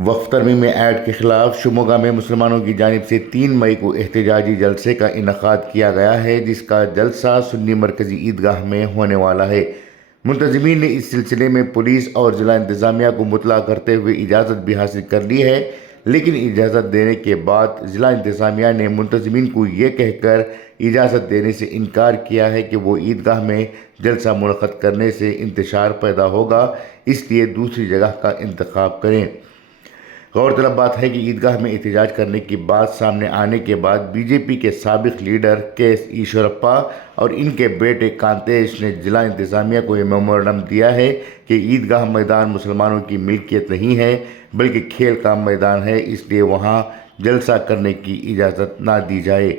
وقف ترمیم ایکٹ کے خلاف شموگا میں مسلمانوں کی جانب سے 3 مئی کو احتجاجی جلسے کا انعقاد کیا گیا ہے، جس کا جلسہ سنی مرکزی عیدگاہ میں ہونے والا ہے۔ منتظمین نے اس سلسلے میں پولیس اور ضلع انتظامیہ کو مطلع کرتے ہوئے اجازت بھی حاصل کر لی ہے، لیکن اجازت دینے کے بعد ضلع انتظامیہ نے منتظمین کو یہ کہہ کر اجازت دینے سے انکار کیا ہے کہ وہ عیدگاہ میں جلسہ منعقد کرنے سے انتشار پیدا ہوگا، اس لیے دوسری جگہ کا انتخاب کریں۔ غورطلب بات ہے کہ عیدگاہ میں احتجاج کرنے کی بات سامنے آنے کے بعد بی جے پی کے سابق لیڈر کے ایشورپا اور ان کے بیٹے کانتیش نے ضلع انتظامیہ کو یہ میمورنڈم دیا ہے کہ عیدگاہ میدان مسلمانوں کی ملکیت نہیں ہے بلکہ کھیل کا میدان ہے، اس لیے وہاں جلسہ کرنے کی اجازت نہ دی جائے۔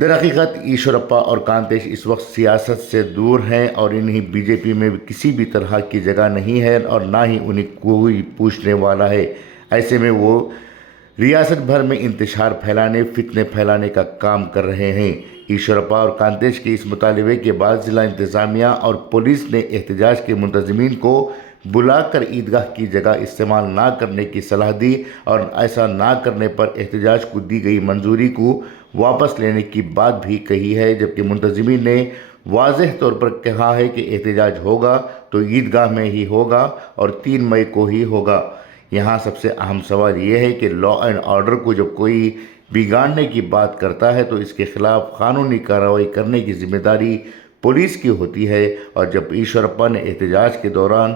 در حقیقت ایشورپا اور کانتیش اس وقت سیاست سے دور ہیں اور انہیں بی جے پی میں کسی بھی طرح کی جگہ نہیں ہے اور نہ ہی انہیں کوئی پوچھنے والا ہے۔ ایسے میں وہ ریاست بھر میں انتشار پھیلانے، فتنے پھیلانے کا کام کر رہے ہیں۔ ایشورپا اور کانتیش کے اس مطالبے کے بعد ضلع انتظامیہ اور پولیس نے احتجاج کے منتظمین کو بلا کر عیدگاہ کی جگہ استعمال نہ کرنے کی صلاح دی اور ایسا نہ کرنے پر احتجاج کو دی گئی منظوری کو واپس لینے کی بات بھی کہی ہے، جبکہ منتظمین نے واضح طور پر کہا ہے کہ احتجاج ہوگا تو عیدگاہ میں ہی ہوگا اور 3 مئی کو ہی ہوگا۔ یہاں سب سے اہم سوال یہ ہے کہ لا اینڈ آرڈر کو جب کوئی بگاڑنے کی بات کرتا ہے تو اس کے خلاف قانونی کارروائی کرنے کی ذمہ داری پولیس کی ہوتی ہے، اور جب ایشورپا نے احتجاج کے دوران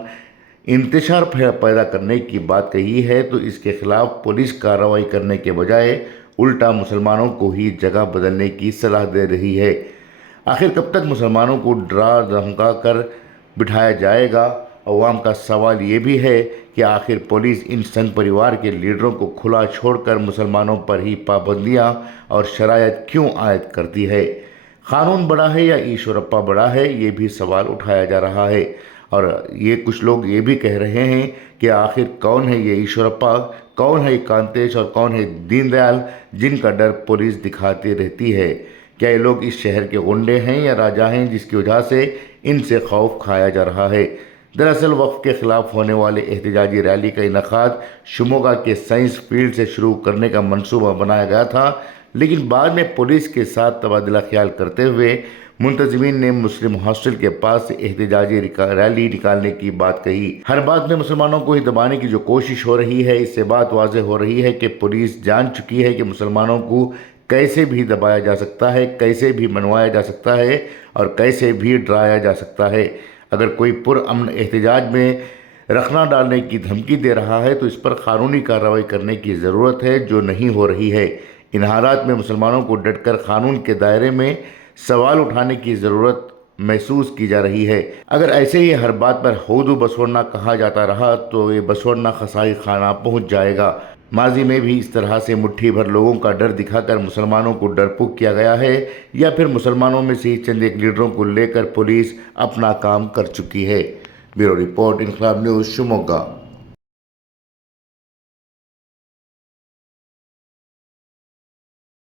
انتشار پیدا کرنے کی بات کہی ہے تو اس کے خلاف پولیس کارروائی کرنے کے بجائے الٹا مسلمانوں کو ہی جگہ بدلنے کی صلاح دے رہی ہے۔ آخر کب تک مسلمانوں کو ڈرا دھمکا کر بٹھایا جائے گا؟ عوام کا سوال یہ بھی ہے کہ آخر پولیس ان سنگ پریوار کے لیڈروں کو کھلا چھوڑ کر مسلمانوں پر ہی پابندیاں اور شرائط کیوں عائد کرتی ہے؟ قانون بڑا ہے یا ایشورپا بڑا ہے، یہ بھی سوال اٹھایا جا رہا ہے، اور یہ کچھ لوگ یہ بھی کہہ رہے ہیں کہ آخر کون ہے یہ ایشورپا، کون ہے کانتیش اور کون ہے دین دیال جن کا ڈر پولیس دکھاتی رہتی ہے؟ کیا یہ لوگ اس شہر کے غنڈے ہیں یا راجا ہیں جس کی وجہ سے ان سے خوف کھایا جا رہا ہے؟ دراصل وقف کے خلاف ہونے والے احتجاجی ریلی کا انعقاد شموگا کے سائنس فیلڈ سے شروع کرنے کا منصوبہ بنایا گیا تھا، لیکن بعد میں پولیس کے ساتھ تبادلہ خیال کرتے ہوئے منتظمین نے مسلم ہاسٹل کے پاس سے احتجاجی ریلی نکالنے کی بات کہی۔ ہر بات میں مسلمانوں کو ہی دبانے کی جو کوشش ہو رہی ہے، اس سے بات واضح ہو رہی ہے کہ پولیس جان چکی ہے کہ مسلمانوں کو کیسے بھی دبایا جا سکتا ہے، کیسے بھی منوایا جا سکتا ہے اور کیسے بھی ڈرایا جا سکتا ہے۔ اگر کوئی پرامن احتجاج میں رخنا ڈالنے کی دھمکی دے رہا ہے تو اس پر قانونی کارروائی کرنے کی ضرورت ہے، جو نہیں ہو رہی ہے۔ ان حالات میں مسلمانوں کو ڈٹ کر قانون کے دائرے میں سوال اٹھانے کی ضرورت محسوس کی جا رہی ہے۔ اگر ایسے ہی ہر بات پر ہودو بسورنا کہا جاتا رہا تو یہ بسورنا قصائی خانہ پہنچ جائے گا۔ ماضی میں بھی اس طرح سے مٹھی بھر لوگوں کا ڈر دکھا کر مسلمانوں کو ڈرپوک کیا گیا ہے، یا پھر مسلمانوں میں سے ہی چند ایک لیڈروں کو لے کر پولیس اپنا کام کر چکی ہے۔ بیورو رپورٹ، انقلاب نیوز، شموگا۔